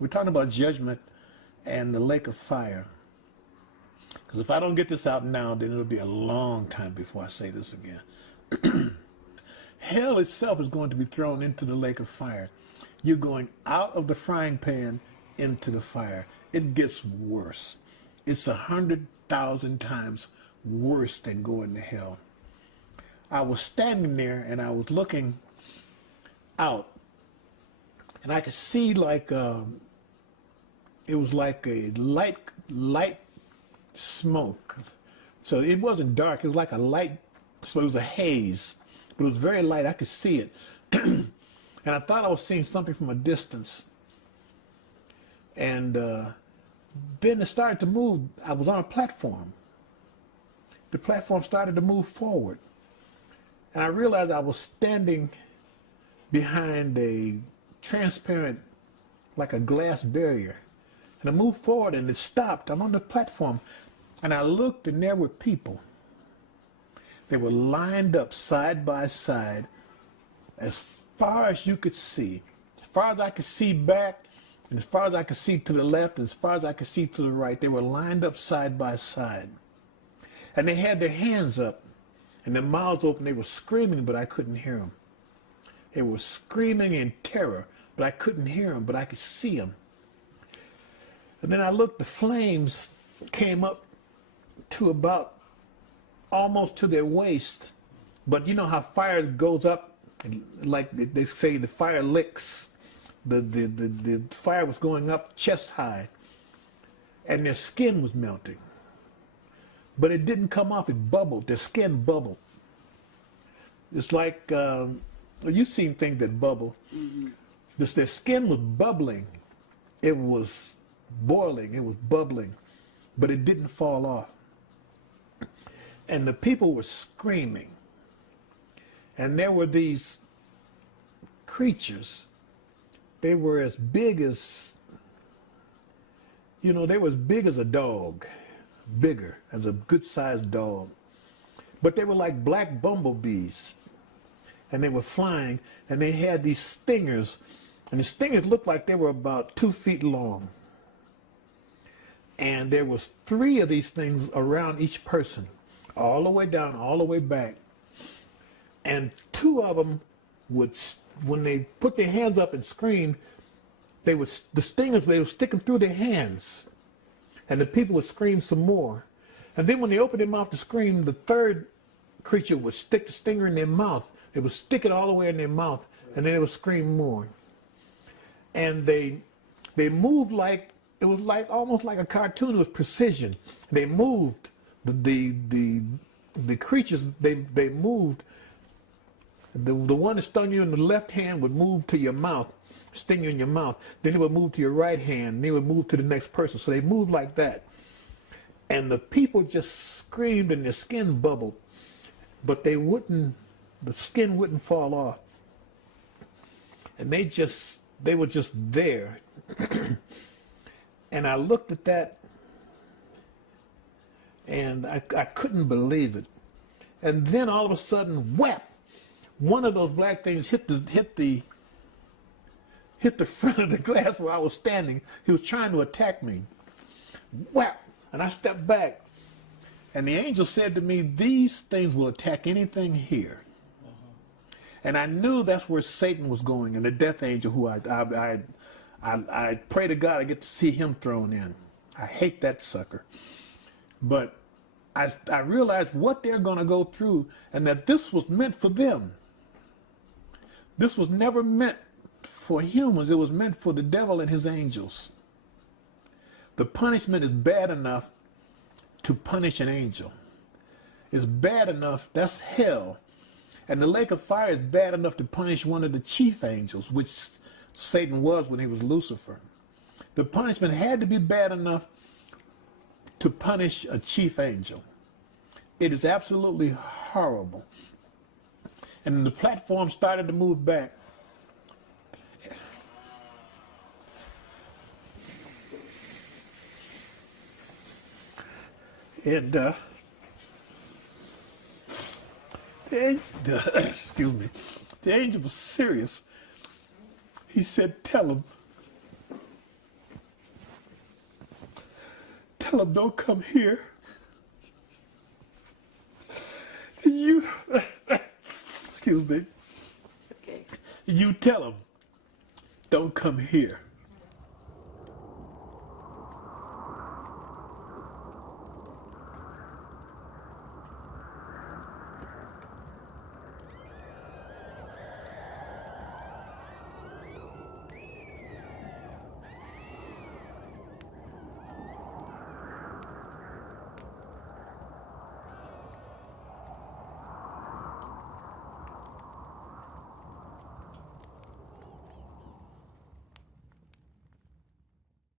We're talking about judgment and the lake of fire. Because if I don't get this out now, then it'll be a long time before I say this again. Hell itself is going to be thrown into the lake of fire. You're going out of the frying pan into the fire. It gets worse. It's 100,000 times worse than going to hell. I was standing there and I was looking out, and I could see like it was like a light smoke. So it wasn't dark. It was like a light. So it was a haze, but it was very light. I could see it, and I thought I was seeing something from a distance. And then it started to move. I was on a platform. The platform started to move forward, and I realized I was standing behind a transparent, like a glass barrier. And I moved forward and it stopped. I'm on the platform and I looked and there were people. They were lined up side by side as far as you could see. As far as I could see back, and as far as I could see to the left, and as far as I could see to the right, they were lined up side by side. And they had their hands up and their mouths open. They were screaming, but I couldn't hear them. They were screaming in terror, but I couldn't hear them, but I could see them. And then I looked, the flames came up to about almost to their waist. But you know how fire goes up, like they say the fire licks. The fire was going up chest high, and their skin was melting. But it didn't come off, it bubbled, their skin bubbled. It's like, you've seen things that bubble. Mm-hmm. Their skin was bubbling. It was boiling, it was bubbling, but it didn't fall off. And the people were screaming. And there were these creatures. They were as big as, you know, they were as big as a dog, bigger, as a good-sized dog. But they were like black bumblebees. And they were flying, and they had these stingers, and the stingers looked like they were about 2 feet long. And there was 3 of these things around each person, all the way down, all the way back. And 2 of them would, when they put their hands up and screamed, the stingers, they would stick them through their hands. And the people would scream some more. And then when they opened their mouth to scream, the 3rd creature would stick the stinger in their mouth. They would stick it all the way in their mouth, and then they would scream more. And they moved like, it was like almost like a cartoon. It was precision. They moved. The creatures, they moved. The one that stung you in the left hand would move to your mouth, sting you in your mouth. Then it would move to your right hand, and they would move to the next person. So they moved like that. And the people just screamed and their skin bubbled, but the skin wouldn't fall off. And they were just there. And I looked at that and I couldn't believe it. And then all of a sudden, whap, one of those black things hit the front of the glass where I was standing. He was trying to attack me. Whap, and I stepped back. And the angel said to me, these things will attack anything here. And I knew that's where Satan was going, and the death angel, who I pray to God I get to see him thrown in. I hate that sucker. But I realized what they're going to go through, and that this was meant for them. This was never meant for humans. It was meant for the devil and his angels. The punishment is bad enough to punish an angel. It's bad enough, that's hell. And the lake of fire is bad enough to punish one of the chief angels, which Satan was when he was Lucifer. The punishment had to be bad enough to punish a chief angel. It is absolutely horrible. And the platform started to move back. And excuse me, the angel was serious. He said, tell him tell them don't come here. You, excuse me. It's okay. You tell them don't come here.